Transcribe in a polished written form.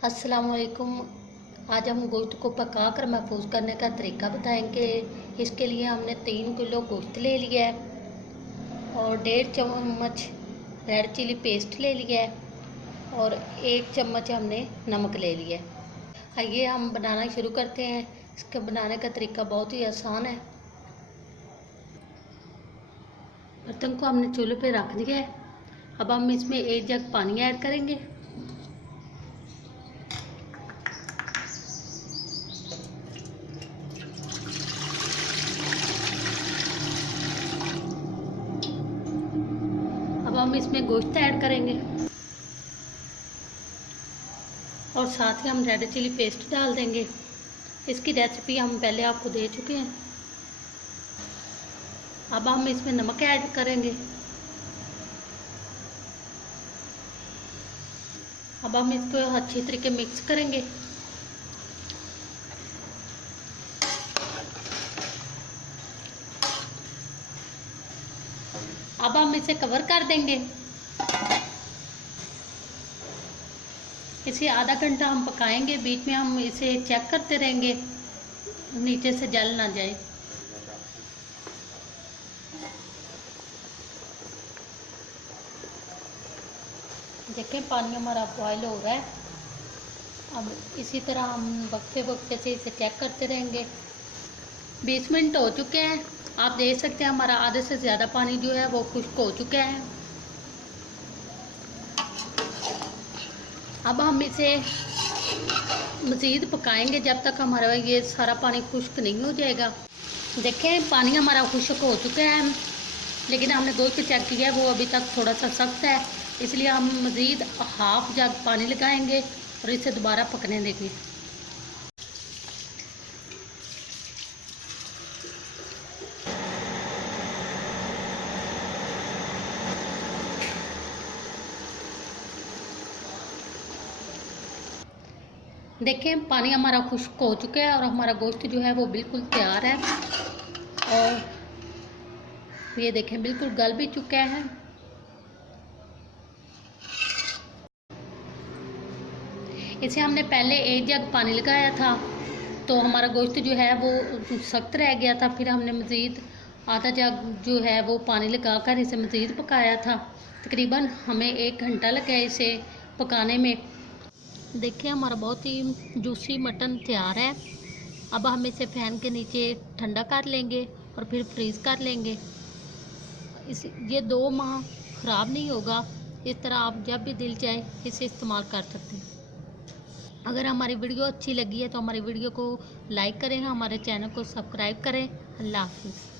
अस्सलामुअलैकुम। आज हम गोश्त को पका कर महफूज करने का तरीका बताएंगे। इसके लिए हमने 3 किलो गोश्त ले लिया है और 1.5 चम्मच रेड चिली पेस्ट ले लिया है और 1 चम्मच हमने नमक ले लिया है। आइए हम बनाना शुरू करते हैं। इसके बनाने का तरीका बहुत ही आसान है। बर्तन को हमने चूल्हे पे रख दिया है। अब हम इसमें 1 जग पानी ऐड करेंगे। अब हम इसमें गोश्त ऐड करेंगे और साथ ही हम रेड चिली पेस्ट डाल देंगे। इसकी रेसिपी हम पहले आपको दे चुके हैं। अब हम इसमें नमक ऐड करेंगे। अब हम इसको अच्छी तरीके मिक्स करेंगे। अब हम इसे कवर कर देंगे। इसे आधा घंटा हम पकाएंगे। बीच में हम इसे चेक करते रहेंगे, नीचे से जल ना जाए। देखें पानी हमारा बॉयल हो रहा है। अब इसी तरह हम वक्फे वक्फे से इसे चेक करते रहेंगे। 20 मिनट हो चुके हैं। आप देख सकते हैं हमारा आधे से ज़्यादा पानी जो है वो खुश्क हो चुका है। अब हम इसे मज़ीद पकाएंगे जब तक हमारा ये सारा पानी खुश्क नहीं हो जाएगा। देखें पानी हमारा खुश्क हो चुका है, लेकिन हमने गोश्त चेक किया है वो अभी तक थोड़ा सा सख्त है, इसलिए हम मज़ीद हाफ जग पानी लगाएंगे और इसे दोबारा पकने देंगे। देखें पानी हमारा खुश्क हो चुका है और हमारा गोश्त जो है वो बिल्कुल तैयार है और ये देखें बिल्कुल गल भी चुका है। इसे हमने पहले 1 जग पानी लगाया था तो हमारा गोश्त जो है वो सख्त रह गया था। फिर हमने मज़ीद आधा जग जो है वो पानी लगाकर इसे मज़ीद पकाया था। तकरीबन हमें 1 घंटा लगा इसे पकाने में। देखिए हमारा बहुत ही जूसी मटन तैयार है। अब हम इसे फ़ैन के नीचे ठंडा कर लेंगे और फिर फ्रीज़ कर लेंगे। ये 2 माह ख़राब नहीं होगा। इस तरह आप जब भी दिल चाहे इसे इस्तेमाल कर सकते हैं। अगर हमारी वीडियो अच्छी लगी है तो हमारी वीडियो को लाइक करें, हमारे चैनल को सब्सक्राइब करें। अल्लाह हाफ़िज़।